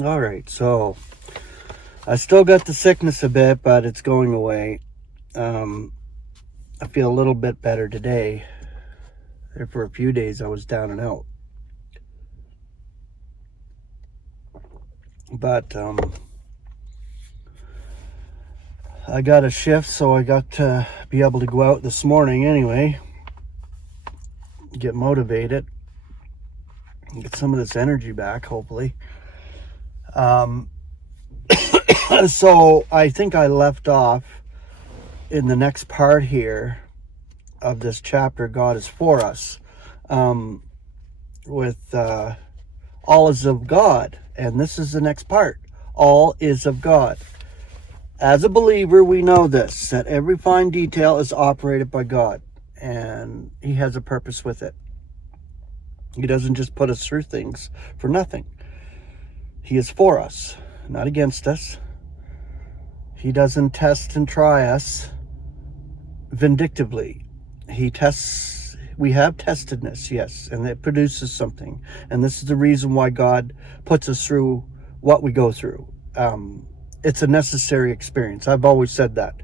All right, so I still got the sickness a bit, but it's going away. I feel a little bit better today. For a few days, I was down and out. But I got a shift, so I got to be able to go out this morning anyway, get motivated, get some of this energy back, hopefully. So I think I left off in the next part here of this chapter, God is for us, with all is of God. And this is the next part. All is of God. As a believer, we know this, that every fine detail is operated by God, and He has a purpose with it. He doesn't just put us through things for nothing. He is for us, not against us. He doesn't test and try us vindictively. He tests. We have testedness, yes, and it produces something. And this is the reason why God puts us through what we go through. It's a necessary experience. I've always said that.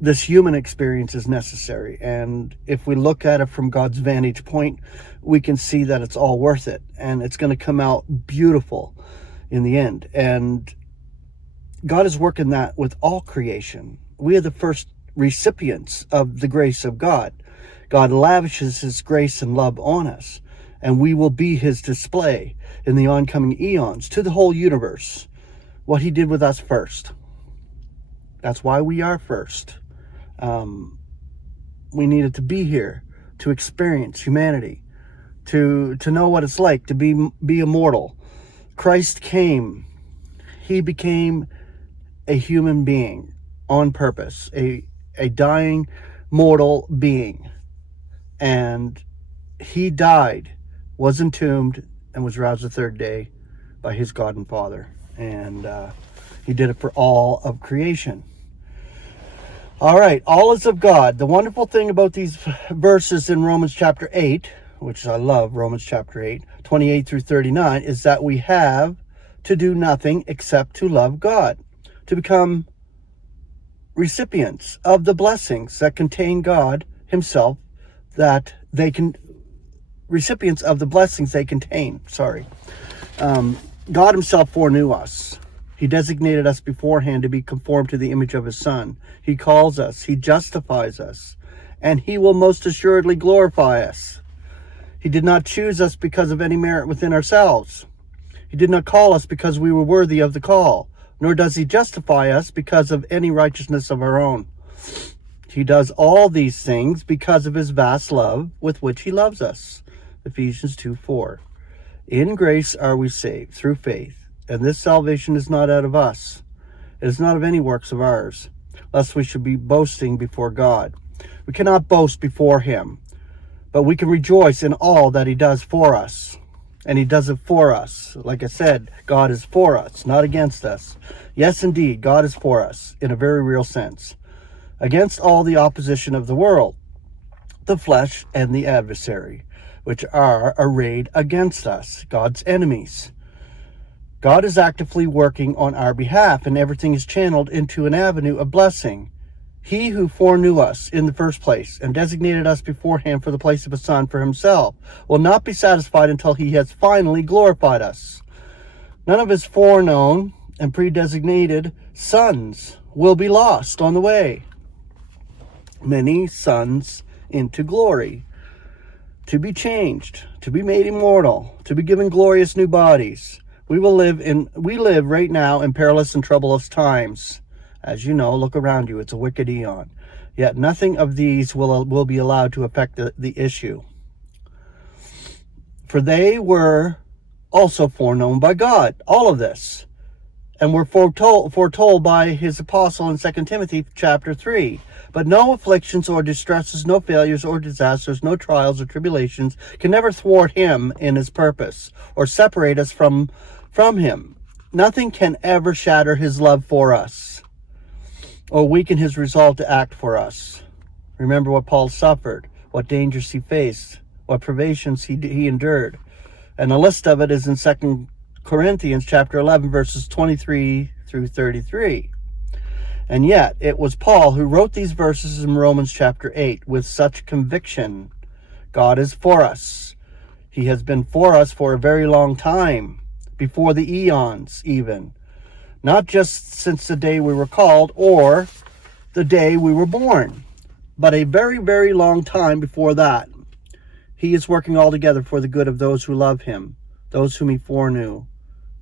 This human experience is necessary. And if we look at it from God's vantage point, we can see that it's all worth it. And it's going to come out beautiful in the end. And God is working that with all creation. We are the first recipients of the grace of God. God lavishes His grace and love on us, and we will be His display in the oncoming eons to the whole universe. What He did with us first. That's why we are first. We needed to be here to experience humanity, to know what it's like to be immortal. Christ came. He became a human being on purpose, a dying mortal being. And He died, was entombed, and was roused the third day by His God and Father. And He did it for all of creation. All right, all is of God. The wonderful thing about these verses in Romans chapter 8, which I love, Romans chapter 8, 28 through 39, is that we have to do nothing except to love God, to become recipients of the blessings that contain God Himself, that they can, recipients of the blessings they contain, God Himself foreknew us. He designated us beforehand to be conformed to the image of His Son. He calls us, He justifies us, and He will most assuredly glorify us. He did not choose us because of any merit within ourselves. He did not call us because we were worthy of the call, nor does He justify us because of any righteousness of our own. He does all these things because of His vast love with which He loves us. Ephesians 2:4. In grace are we saved through faith, and this salvation is not out of us. It is not of any works of ours, lest we should be boasting before God. We cannot boast before Him, but we can rejoice in all that He does for us. And He does it for us. Like I said, God is for us, not against us. Yes, indeed, God is for us in a very real sense. Against all the opposition of the world, the flesh and the adversary, which are arrayed against us, God's enemies. God is actively working on our behalf, and everything is channeled into an avenue of blessing. He who foreknew us in the first place and designated us beforehand for the place of a son for Himself will not be satisfied until He has finally glorified us. None of His foreknown and predesignated sons will be lost on the way. Many sons into glory, to be changed, to be made immortal, to be given glorious new bodies. We live right now in perilous and troublous times. As you know, look around you, it's a wicked eon. Yet nothing of these will be allowed to affect the issue. For they were also foreknown by God, all of this, and were foretold by His apostle in 2 Timothy chapter 3. But no afflictions or distresses, no failures or disasters, no trials or tribulations can never thwart Him in His purpose or separate us from Him. Nothing can ever shatter His love for us or weaken His resolve to act for us. Remember what Paul suffered, what dangers he faced, what privations he endured. And a list of it is in 2 Corinthians chapter 11, verses 23 through 33. And yet, it was Paul who wrote these verses in Romans chapter 8 with such conviction. God is for us. He has been for us for a very long time, before the eons even. Not just since the day we were called or the day we were born, but a very, very long time before that. He is working all together for the good of those who love him, those whom he foreknew.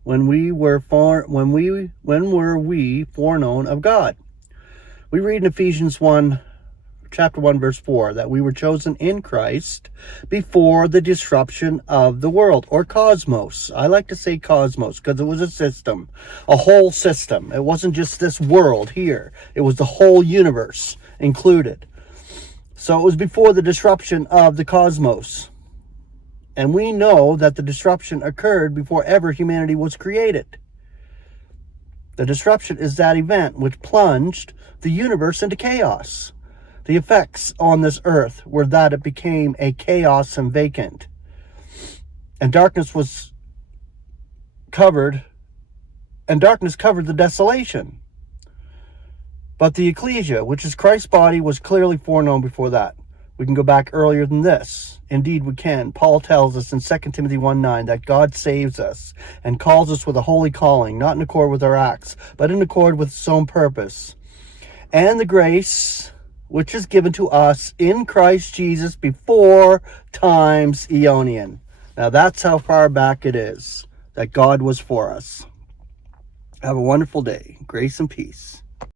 When were we foreknown of God? We read in Ephesians 1, chapter 1, verse 4, that we were chosen in Christ before the disruption of the world, or cosmos. I like to say cosmos because it was a system, a whole system. It wasn't just this world here. It was the whole universe included. So it was before the disruption of the cosmos. And we know that the disruption occurred before ever humanity was created. The disruption is that event which plunged the universe into chaos. The effects on this earth were that it became a chaos and vacant. And darkness covered the desolation. But the ecclesia, which is Christ's body, was clearly foreknown before that. We can go back earlier than this. Indeed, we can. Paul tells us in 2 Timothy 1:9 that God saves us and calls us with a holy calling, not in accord with our acts, but in accord with his own purpose. And the grace which is given to us in Christ Jesus before times aeonian. Now that's how far back it is that God was for us. Have a wonderful day. Grace and peace.